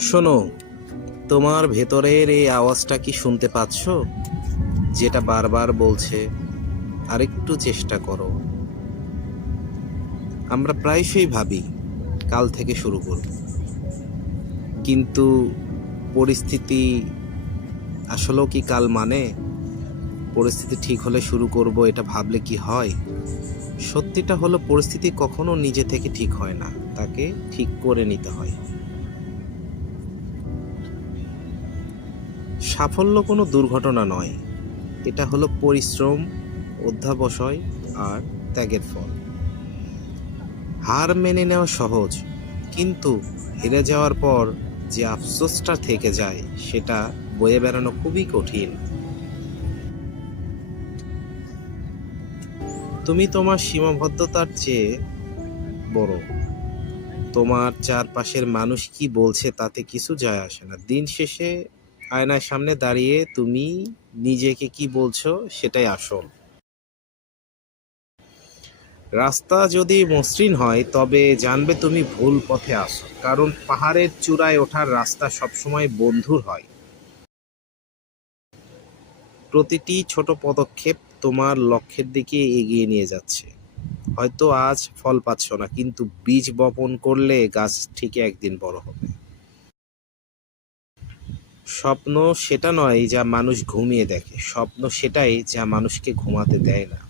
শোনো, তোমার ভেতরের এই আওয়াজটা কি শুনতে পাচ্ছ, যেটা বারবার বলছে আরেকটু চেষ্টা করো? আমরা প্রায়শই ভাবি কাল থেকে শুরু করব, কিন্তু পরিস্থিতি আসলেও কি কাল মানে? পরিস্থিতি ঠিক হলে শুরু করব এটা ভাবলে কি হয়? সত্যিটা হলো, পরিস্থিতি কখনো নিজে থেকে ঠিক হয় না, তাকে ঠিক করে নিতে হয়। সাফল্য কোনো দুর্ঘটনা নয়, এটা হলো পরিশ্রম, অধ্যবসায় আর ত্যাগের ফল। হার মেনে নেওয়া সহজ, কিন্তু হেরে যাওয়ার পর যে আফসোসটা থেকে যায় সেটা বয়ে বেড়ানো খুবই কঠিন। তুমি তোমার সীমাবদ্ধতার চেয়ে বড়। তোমার চারপাশের মানুষ কি বলছে তাতে কিছু যায় আসে না। দিন শেষে আয়নার সামনে দাঁড়িয়ে তুমি নিজেকে কি বলছো সেটাই আসল। রাস্তা যদি মসৃণ হয় তবে জানবে তুমি ভুল পথে আসো, কারণ পাহাড়ের চূড়ায় ওঠার রাস্তা সবসময় বন্ধুর হয়। প্রতিটি ছোট পদক্ষেপ তোমার লক্ষ্যের দিকে এগিয়ে নিয়ে যাচ্ছে। হয়তো আজ ফল পাচ্ছ না, কিন্তু বীজ বপন করলে গাছ ঠিকই একদিন বড় হবে। স্বপ্ন সেটা নয় যা মানুষ ঘুমিয়ে দেখে, স্বপ্ন সেটাই যা মানুষকে ঘুমাতে দেয় না।